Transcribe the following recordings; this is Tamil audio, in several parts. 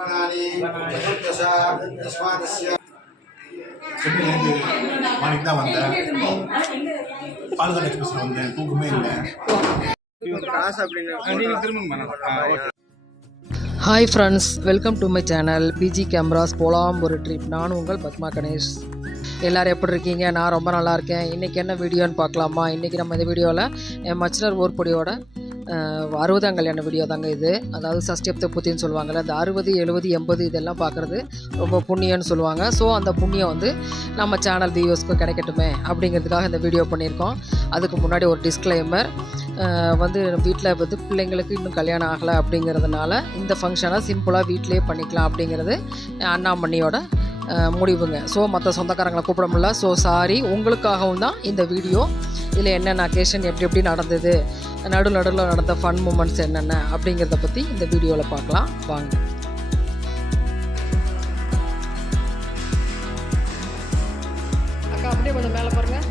நாளைக்கு தான் வந்தேன். பால்காட் எக்ஸ்பிரஸ்ல வந்தேன், தூக்கமே இல்லை. Hi friends, welcome to my channel PG cameras போலாம் ஒரு ட்ரிப். நான் உங்கள் பத்மா கணேஷ். எல்லோரும் எப்படி இருக்கீங்க? நான் ரொம்ப நல்லா இருக்கேன். இன்றைக்கி என்ன வீடியோன்னு பார்க்கலாமா? இன்றைக்கி நம்ம இந்த வீடியோவில் என் மச்சினர் ஊர்பொடியோட 60ஆம் கல்யாண வீடியோ தாங்க இது. அதாவது சஷ்டியப்த புத்தின்னு சொல்லுவாங்கள்ல, அந்த 60, 70, 80 இதெல்லாம் பார்க்குறது ரொம்ப புண்ணியம்னு சொல்லுவாங்க. ஸோ அந்த புண்ணியம் வந்து நம்ம சேனல் வியூவர்ஸ்க்கு கிடைக்கட்டுமே அப்படிங்கிறதுக்காக இந்த வீடியோ பண்ணியிருக்கோம். அதுக்கு முன்னாடி ஒரு டிஸ்க்ளைமர், வந்து வீட்டில் வந்து பிள்ளைங்களுக்கு இன்னும் கல்யாணம் ஆகலை அப்படிங்கிறதுனால இந்த ஃபங்க்ஷனை சிம்பிளாக வீட்டிலே பண்ணிக்கலாம் அப்படிங்கிறது அண்ணாமணியோட முடிவுங்க. ஸோ மற்ற சொந்தக்காரங்களை கூப்பிட முடியல. So sorry. உங்களுக்காகவும் தான் இந்த வீடியோ. இதில் என்னென்ன அக்கேஷன் எப்படி நடந்தது, நடுவில் நடந்த ஃபன் மூமெண்ட்ஸ் என்னென்ன அப்படிங்கிறத பற்றி இந்த வீடியோவில் பார்க்கலாம் வாங்க. அக்கா அப்படியே கொஞ்சம் மேலே பாருங்கள்.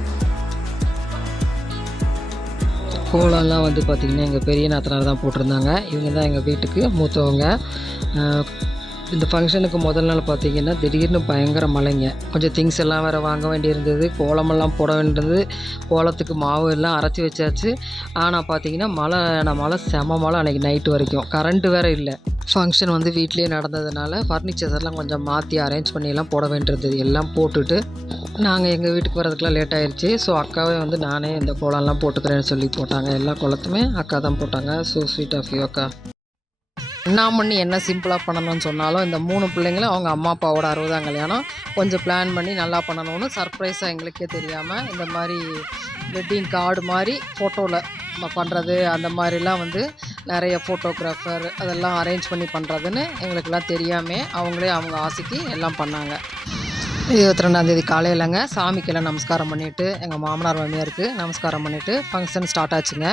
கோலம்லாம் வந்து பார்த்திங்கன்னா எங்கள் பெரிய நாத்தனார் தான் போட்டிருந்தாங்க. இவங்க தான் எங்கள் வீட்டுக்கு மூத்தவங்க. இந்த ஃபங்க்ஷனுக்கு முதல் நாள் பார்த்திங்கன்னா திடீர்னு பயங்கர மழைங்க. கொஞ்சம் திங்ஸ் எல்லாம் வேறு வாங்க வேண்டியிருந்தது, கோலமெல்லாம் போட வேண்டியது. கோலத்துக்கு மாவு எல்லாம் அரைச்சி வச்சாச்சு. ஆனால் பார்த்திங்கன்னா மழை செம மழை அன்றைக்கி நைட்டு வரைக்கும். கரண்ட்டு வேறு இல்லை. ஃபங்க்ஷன் வந்து வீட்லேயே நடந்ததுனால ஃபர்னிச்சர்ஸ் எல்லாம் கொஞ்சம் மாற்றி அரேஞ்ச் பண்ணியெல்லாம் போட வேண்டியிருந்தது. எல்லாம் போட்டுட்டு நாங்கள் எங்கள் வீட்டுக்கு வரதுக்குலாம் லேட் ஆகிடுச்சு. ஸோ அக்காவே வந்து நானே இந்த கோலம்லாம் போட்டுக்கிறேன்னு சொல்லி போட்டாங்க. எல்லா கோலத்துமே அக்கா தான் போட்டாங்க. ஸோ ஸ்வீட் ஆஃப் யூ அக்கா. அண்ணாமணி என்ன சிம்பிளாக பண்ணணும்னு சொன்னாலும் இந்த 3 பிள்ளைங்களும் அவங்க அம்மா அப்பாவோட 60ஆம் கல்யாணம் கொஞ்சம் பிளான் பண்ணி நல்லா பண்ணணும்னு சர்ப்ரைஸாக எங்களுக்கே தெரியாமல் இந்த மாதிரி வெட்டிங் கார்டு மாதிரி ஃபோட்டோவில் நம்ம பண்ணுறது, அந்த மாதிரிலாம் வந்து நிறைய ஃபோட்டோகிராஃபர் அதெல்லாம் அரேஞ்ச் பண்ணி பண்ணுறதுன்னு எங்களுக்கெல்லாம் தெரியாமல் அவங்களே அவங்க ஆசைக்கு எல்லாம் பண்ணாங்க. 22ஆந்தேதி காலையிலங்க சாமிக்கெல்லாம் நமஸ்காரம் பண்ணிவிட்டு எங்கள் மாமனார் மாமியாருக்கு நமஸ்காரம் பண்ணிவிட்டு ஃபங்க்ஷன் ஸ்டார்ட் ஆச்சுங்க.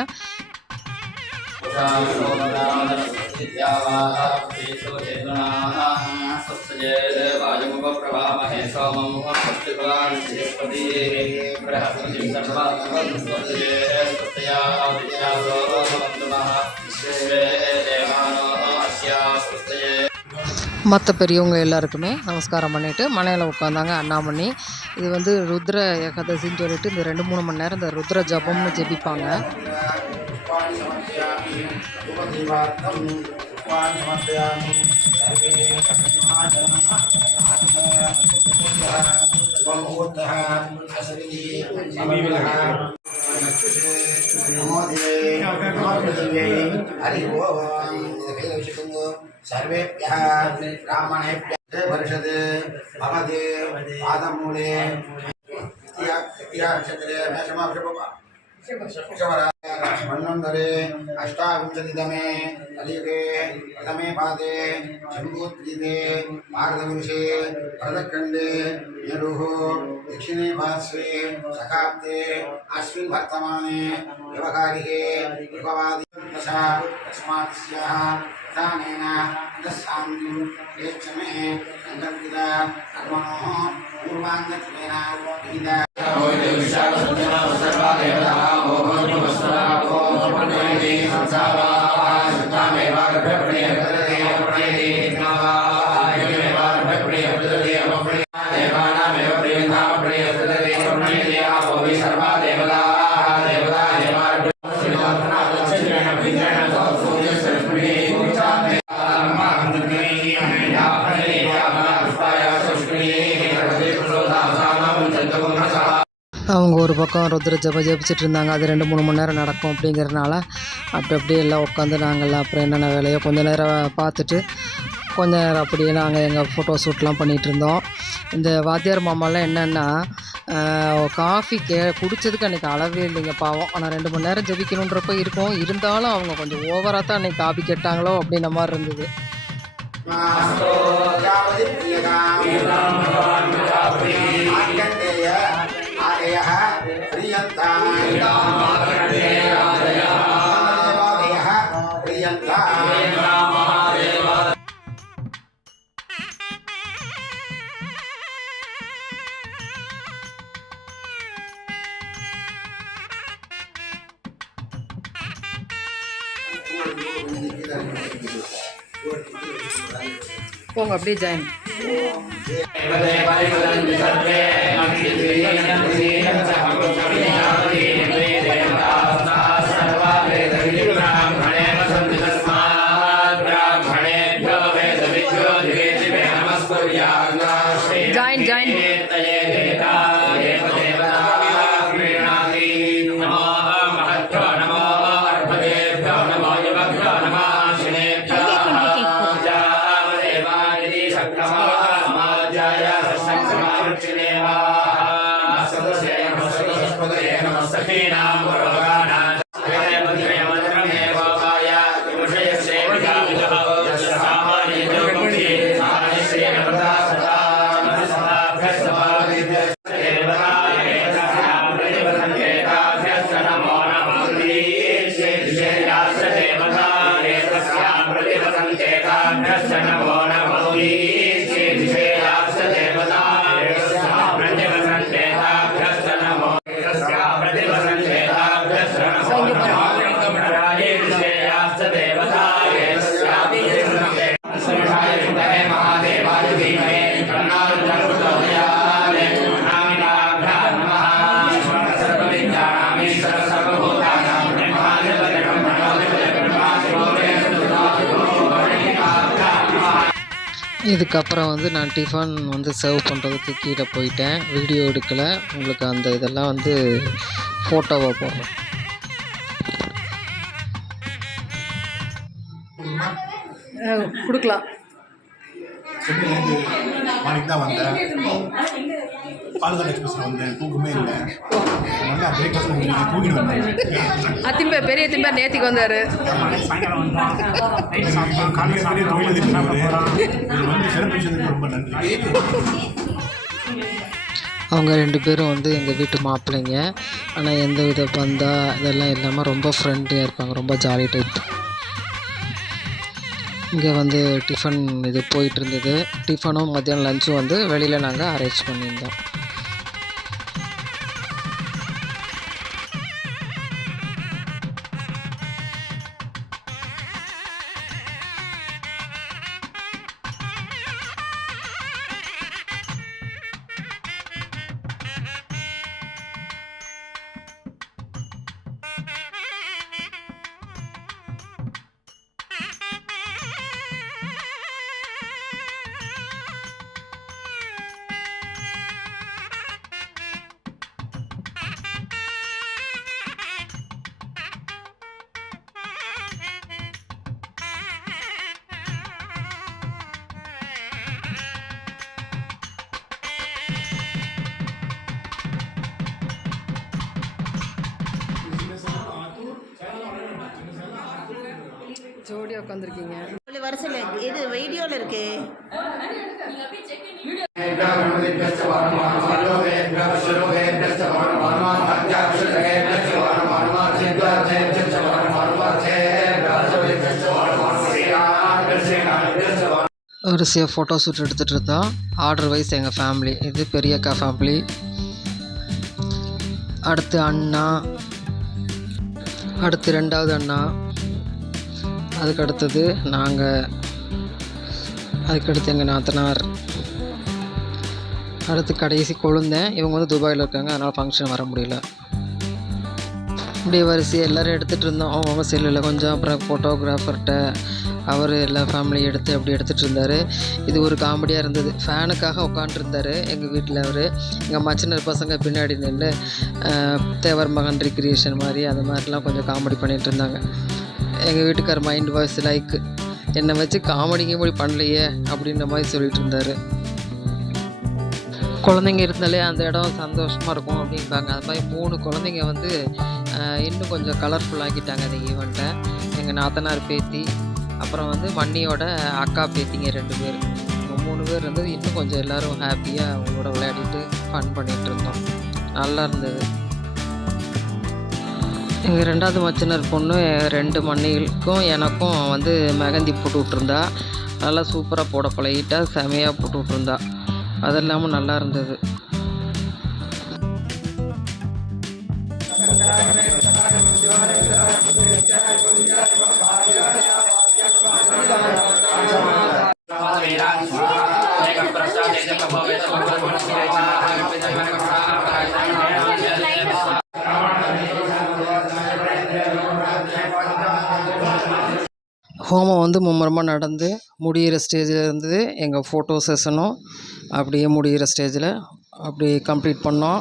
மற்ற பெரியவங்க எல்லாருக்குமே நமஸ்காரம் பண்ணிவிட்டு மலையில் உட்காந்தாங்க அண்ணாமணி. இது வந்து ருத்ர ஏகாதசின்னு சொல்லிட்டு இந்த 2-3 மணி நேரம் இந்த ருத்ர ஜபம்னு ஜெபிப்பாங்க. सर्वेभ्यः ब्राह्मणेभ्यः परिषद् भवति पादमूले मन्वन्तरे अष्टाविंशतितमे कलियुगे प्रथमे पादे जम्बूद्वीपे भारतवर्षे भरतखण्डे नेरुः दक्षिणे पार्श्वे शकाब्दे अस्मिन् वर्तमाने व्यवहारिके युगवादि तस्मात्स्याः दानेन दशान्तिं येच्छमे अन्तर्गता कर्मणोः पूर्वाङ्गत्वेन विहिता அவங்க ஒரு பக்கம் ருத்ர ஜபிச்சுட்டு இருந்தாங்க. அது 2-3 மணி நேரம் நடக்கும் அப்படிங்கிறதுனால அப்படியே எல்லாம் உட்காந்து நாங்கள்லாம் அப்புறம் என்னென்ன வேலையோ கொஞ்சம் நேரம் பார்த்துட்டு கொஞ்ச நேரம் அப்படியே நாங்கள் எங்கள் ஃபோட்டோ ஷூட்லாம் பண்ணிகிட்டு இருந்தோம். இந்த வாத்தியார் மாமாலாம் என்னென்னா காஃபி குடித்ததுக்கு அன்றைக்கி அளவே இல்லைங்க பாவம். ஆனால் 2 மணி நேரம் ஜபிக்கணுன்றப்போ இருக்கும். இருந்தாலும் அவங்க கொஞ்சம் ஓவராக தான் அன்றைக்கி காஃபி கேட்டாங்களோ அப்படின்ற மாதிரி இருந்தது. போங்க அப்படியே ஜாயின். Join join. இதுக்கப்புறம் வந்து நான் டிஃபன் வந்து சர்வ் பண்ணுறதுக்கு கீழே போயிட்டேன். வீடியோ எடுக்கலை, உங்களுக்கு அந்த இதெல்லாம் வந்து ஃபோட்டோவாக போடுறேன். கொடுக்கலாம். சென்னையிலேருந்து மார்னிங் தான் வந்தேன். பால்கார் எக்ஸ்பிரஸில் வந்தேன், தூக்கமே இல்லை. நல்லா பிரேக்ஃபாஸ்ட் தூங்கிட்டு வந்தேன். அத்திம்பே பெரிய திம்பா நேத்திக்கு வந்தார். வந்து செலிப்ரேஷனுக்கு ரொம்ப நன்றி. அவங்க 2 பேரும் வந்து எங்கள் வீட்டு மாப்பிள்ளைங்க. ஆனால் எந்த வித பந்தா இதெல்லாம் இல்லாமல் ரொம்ப ஃப்ரெண்ட்லியாக இருப்பாங்க, ரொம்ப ஜாலி டைப். இங்கே வந்து டிஃபன் இது போயிட்டு இருந்தது. டிஃபனும் மத்தியானம் லஞ்சும் வந்து வெளியில் நாங்கள் அரேஞ்ச் பண்ணியிருந்தோம். ஜோடியாக உட்காந்துருக்கீங்க. வருஷம் இது வீடியோவில் இருக்கு. ஒரு ஃபோட்டோ ஷூட் எடுத்துகிட்டு இருந்தோம். ஆர்டர் வைஸ் எங்கள் ஃபேமிலி, இது பெரியக்கா ஃபேமிலி, அடுத்து அண்ணா, அடுத்து 2வது அண்ணா, அதுக்கு அடுத்தது நாங்கள், அதுக்கடுத்து எங்கள் நாத்தனார், அடுத்து கடைசி கொழுந்தேன். இவங்க வந்து துபாயில் இருக்காங்க, அதனால் ஃபங்க்ஷன் வர முடியல. இப்படி வரிசை எல்லோரும் எடுத்துகிட்டு இருந்தோம் அவங்க செல்லில் கொஞ்சம். அப்புறம் ஃபோட்டோகிராஃபர்கிட்ட அவர் எல்லா ஃபேமிலியும் எடுத்து அப்படி எடுத்துகிட்டு இருந்தார். இது ஒரு காமெடியாக இருந்தது. ஃபேனுக்காக உட்காண்ட்ருந்தார் எங்கள் வீட்டில். அவர் எங்கள் மச்சினர் பசங்க பின்னாடி நின்று தேவர் மகன் ரிக்ரியேஷன் மாதிரி அந்த மாதிரிலாம் கொஞ்சம் காமெடி பண்ணிகிட்டு இருந்தாங்க. எங்கள் வீட்டுக்கார் மைண்ட் வாய்ஸ் லைக் என்னை வச்சு காமெடி பண்ணலையே அப்படின்ற மாதிரி சொல்லிகிட்டு இருந்தார். குழந்தைங்க இருந்தாலே அந்த இடம் சந்தோஷமாக இருக்கும் அப்படிம்பாங்க. அது மாதிரி 3 குழந்தைங்க வந்து இன்னும் கொஞ்சம் கலர்ஃபுல்லாகிட்டாங்க அந்த ஈவெண்ட்டை. எங்கள் நாத்தனார் பேத்தி, அப்புறம் வந்து மண்ணியோட அக்கா பேத்திங்க 2 பேர், 3 பேர் இருந்தது. இன்னும் கொஞ்சம் எல்லோரும் ஹாப்பியாக அவங்களோட விளையாடிட்டு ஃபன் பண்ணிகிட்டு இருந்தோம். நல்லா இருந்தது. எங்கள் 2வது மச்சினர் பொண்ணு 2 மண்ணிகளுக்கும் எனக்கும் வந்து மெஹந்தி போட்டு விட்ருந்தா. நல்லா சூப்பராக போட பழகிட்டா, செமையாக போட்டு விட்ருந்தா. அது இல்லாமல் நல்லா இருந்தது. ஹோமம் வந்து மும்முரமாக நடந்து முடிகிற ஸ்டேஜில் இருந்து எங்கள் ஃபோட்டோ செஷனும் அப்படியே முடிகிற ஸ்டேஜில் அப்படி கம்ப்ளீட் பண்ணோம்.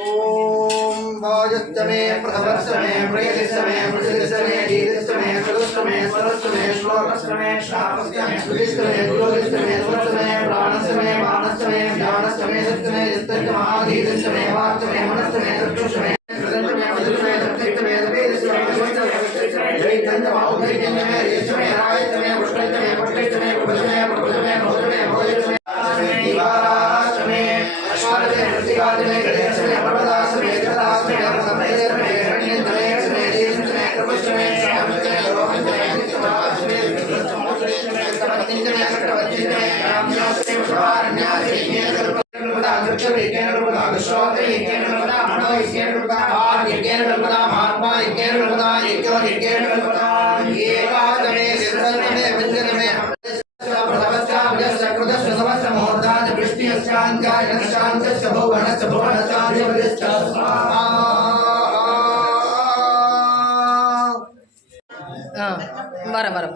ओम वाजस्तमे प्रथमस्तमे प्रेयस्तमे प्रसिद्धस्तमे दीर्घस्तमे चतुस्तमे सरस्तमे श्लोकस्तमे श्रापस्तमे सुविस्तमे दुर्योगस्तमे स्वस्तमे प्राणस्तमे मानस्तमे ज्ञानस्तमे सत्तमे यत्तमे महाधीरस्तमे वाक्तमे मनस्तमे चक्षुस्तमे प्रदन्तमे मधुरमे सत्तमे वेदस्तमे विश्वस्तमे विश्वस्तमे जयतन्मे औधैर्यमे रेशमे रायतमे पुष्कलतमे पुष्कलतमे प्रभुतमे प्रभुतमे भोजमे भोजमे दिवारास्तमे अश्वरते प्रतिगातमे गणेशमे पर्वतास्तमे जटास्तमे अपसमेतमे हिरण्यतमे तमे देशतमे कृपस्तमे श्यामतमे लोहतमे नित्यमास्तमे विश्वस्तमे तमतिंजने कटवतिंजने रामयास्तमे विश्वारण्यासे केनरुपदा दक्षवे केनरुपदा विश्वाते केनरुपदा मनो केनरुपदा आर केनरुपदा महात्मा केनरुपदा एको केनरुपदा एकादमे सिद्धतमे विद्यतमे வர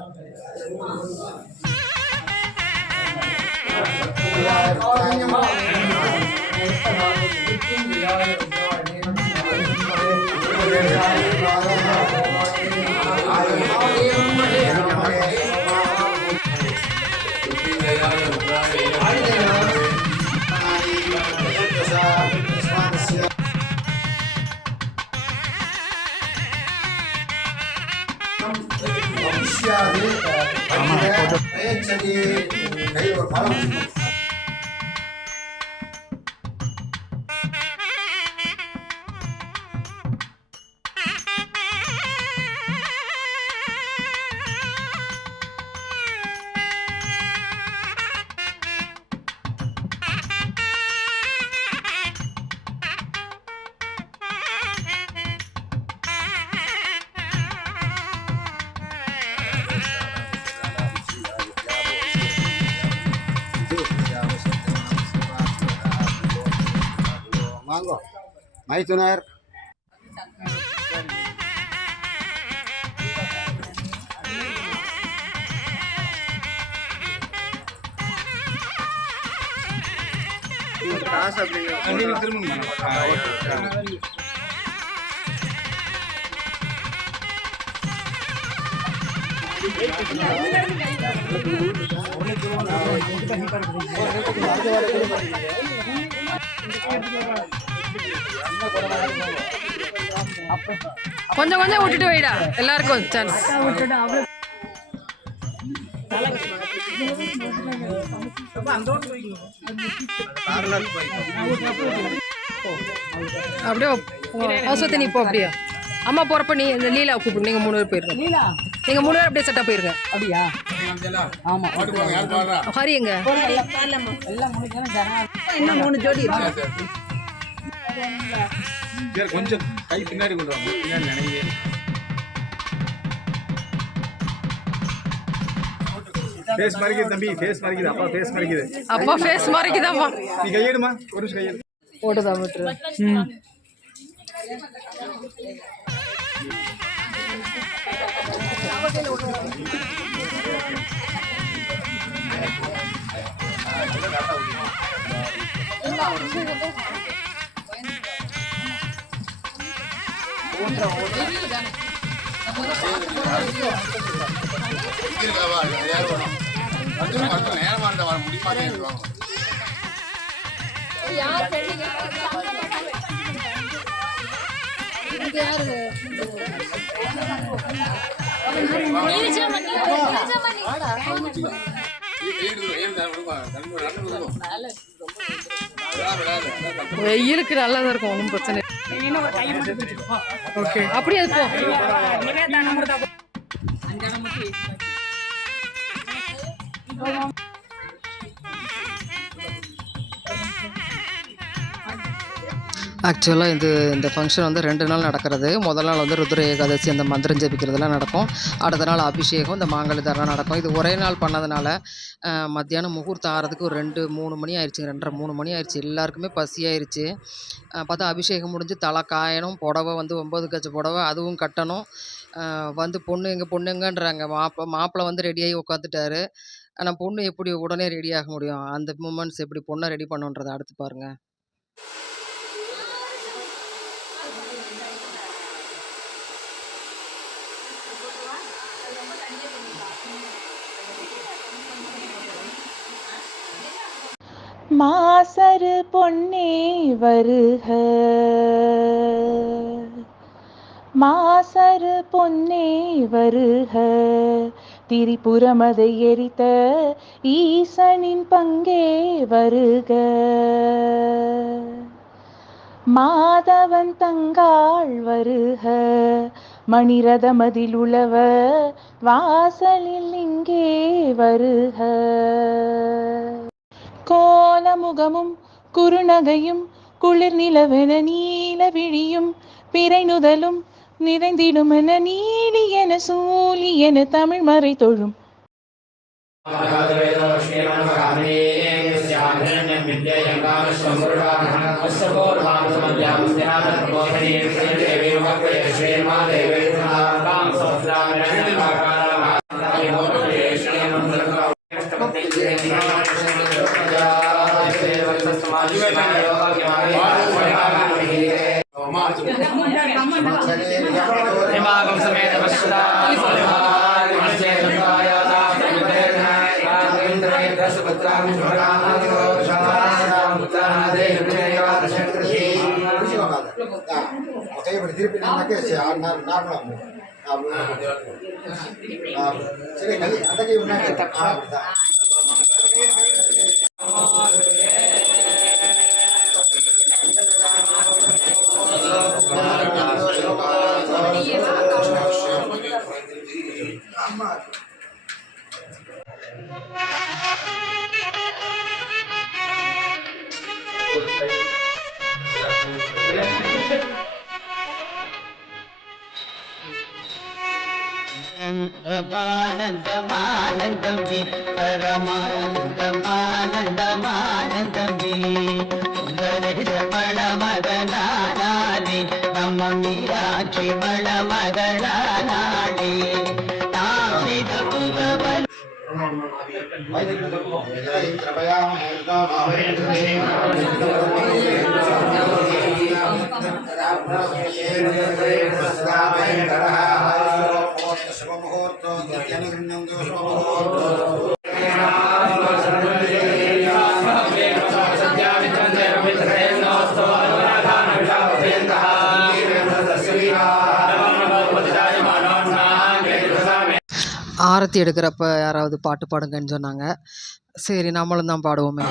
வாங்கோ மைத்துனர் காசு அப்படிங்க திரும்ப கொஞ்சம் கொஞ்சம் விட்டுட்டு வைடா எல்லாருக்கும் சான்ஸ். அப்படியே அவசரத்தை நீ இப்போ அப்படியே அம்மா போறப்ப நீ இந்த லீலா கூப்பிடு. நீங்க 3 பேர் போயிருங்க. நீங்க 3 பேர் அப்படியே செட்டா போயிருங்க. அப்படியா? ஆமா. ஹரி எங்க? இன்னும் 3 ஜோடி இருக்கு. கொஞ்சம் கை பின்னாடி கொண்டு வாங்க. பின்னாடி நினைவே ஃபேஸ் மறைக்குது தம்பி. ஃபேஸ் மறைக்குது. அப்பா ஃபேஸ் மறைக்குது. அப்பா ஃபேஸ் மறைக்குதாம்மா. நீ கையெடுமா. ஒரு நிமிஷம் கையெடு. போடுதா விட்டுரு. வெயிலுக்கு நல்லா தான் இருக்கும். ஒன்றும் பிரச்சனை ஓகே. அப்படியே அது போ. ஆக்சுவலாக இந்த ஃபங்க்ஷன் வந்து 2 நாள் நடக்கிறது. முதல் நாள் வந்து ருத்ர ஏகாதசி அந்த மந்திரம் ஜபிக்கிறதுலாம் நடக்கும். அடுத்த நாள் அபிஷேகம், இந்த மாங்கல்யதாரணம் நடக்கும். இது ஒரே நாள் பண்ணதுனால மத்தியானம் முகூர்த்தம் ஆகிறதுக்கு ஒரு 2-3 மணி ஆயிடுச்சுங்க. 2:30-3 மணி ஆயிடுச்சு. எல்லாருக்குமே பசியாயிருச்சு. பார்த்தா அபிஷேகம் முடிஞ்சு தலை காயணும், புடவை வந்து 9 கஜ புடவை அதுவும் கட்டணும். வந்து பொண்ணு பொண்ணுங்கன்றாங்க. மாப்பிள்ளை வந்து ரெடியாகி உட்காந்துட்டாரு. ஆனால் பொண்ணு எப்படி உடனே ரெடி ஆக முடியும்? அந்த மூமெண்ட்ஸ் எப்படி பொண்ணை ரெடி பண்ணுன்றதை அடுத்து பாருங்கள். மாசரு பொன்னே வருக, மாசரு பொன்னே வருக, திரிபுரமதை எரித்த ஈசனின் பங்கே வருக, மாதவன் தங்காள் வருக, மணிரதமதில் உழவ வாசலில் இங்கே வருக, கோலமுகமும் குறுநகையும் குளிர் நிலவென நீல விழியும் பிறை நுதலும் நிறைந்திடுமென நீலி என சூலி என தமிழ் மறை தொழும் திருப்பி நார்மலா சரி அந்த கை ஆனந்தமானந்தம் ஜி பரமானந்தமானந்தமானந்தம் ஜி சுந்தரமண மகனானே நம்ம மீராட்சி மண மகளானே தாமித புகவல் ஆரத்தி எடுக்கிறப்ப யாராவது பாட்டு பாடுங்கன்னு சொன்னாங்க. சரி நம்மளும் தான் பாடுவோமே.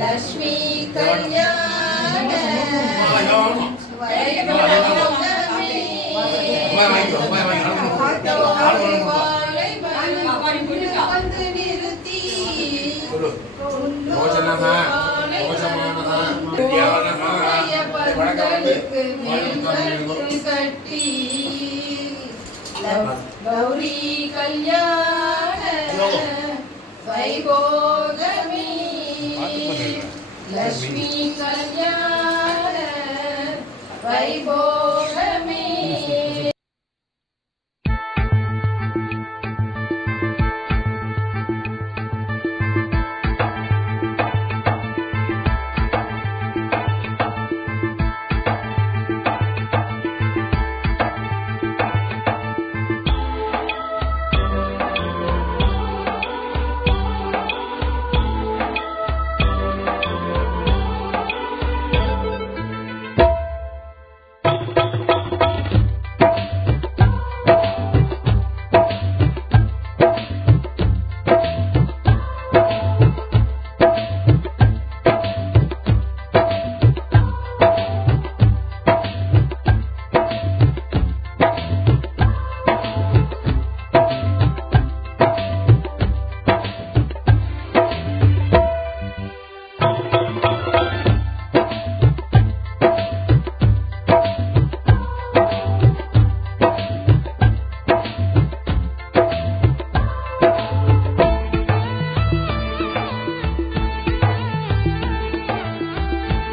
லட்சுமி கல்யாண வந்து நிறுத்தி கட்டி கௌரி கல்யாண வைபோகமே லட்சுமி கல்யாண வைபோ